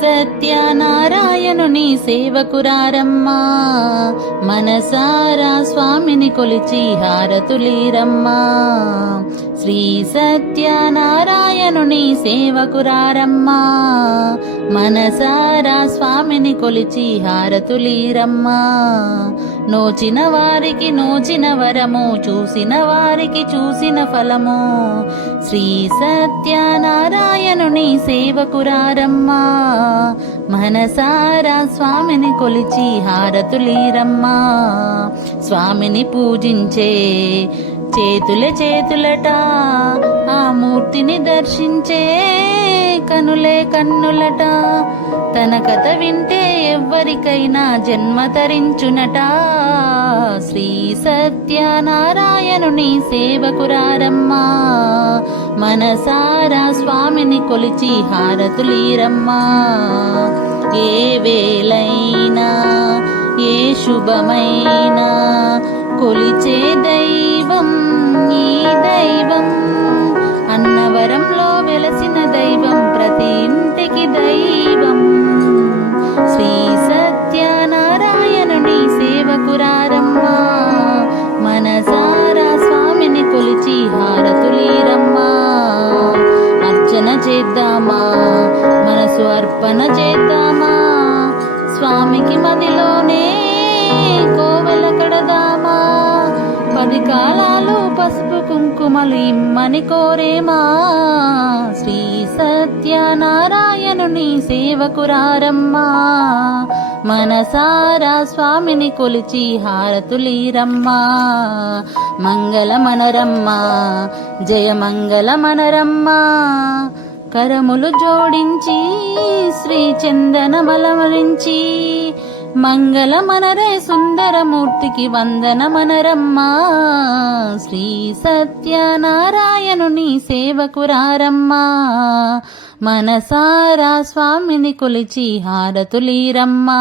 సత్యనారాయణుని సేవకురారమ్మా, మనసారా స్వామిని కొలిచి హారతులీరమ్మా. శ్రీ సత్యనారాయణుని సేవకురారమ్మా, మనసారా స్వామిని కొలిచి హారతులీరమ్మా. నోచిన వారికి నోచిన వరము, చూసిన వారికి చూసిన ఫలము. శ్రీ సత్యనారాయణుని సేవకురారమ్మా, మనసారా స్వామిని కొలిచి హారతులీరమ్మా. స్వామిని పూజించే చేతులే చేతులట, ఆ మూర్తిని దర్శించే కనులే కన్నులట. తన కథ వింటే ఎవ్వరికైనా జన్మ తరించునట. శ్రీ సత్యనారాయణుని సేవకురారమ్మా, మనసారా స్వామిని కొలిచి హారతులీరమ్మా. ఏ వేళైనా ఏ శుభమైనా కొలిచే దైవం ఈ దైవం. అన్నవరంలో వెలసిన దైవం, ప్రతి ఇంటికి దైవం. శ్రీ సత్యనారాయణుని సేవకురారమ్మా, మనసారా స్వామిని కొలిచి హారతులీరమ్మా. అర్చన చేద్దామా, మనసు అర్పణ చేద్దామా, స్వామికి మదిలోనే కోవెల కడదామా. 10 కాలాలు పసుపు కుంకుమలు ఇమ్మని కోరేమా. శ్రీ సత్యనారాయణుని సేవకురారమ్మా, మనసారా స్వామిని కొలిచి హారతులీరమ్మా. మంగళమనరమ్మా, జయ మంగళమనరమ్మా. కరములు జోడించి శ్రీ చందనమలమరించి, మంగళమనరే సుందరమూర్తికి వందనమనరమ్మా. శ్రీ సత్యనారాయణుని సేవకురారమ్మా, మనసారా స్వామిని కొలిచి హారతులీరమ్మా.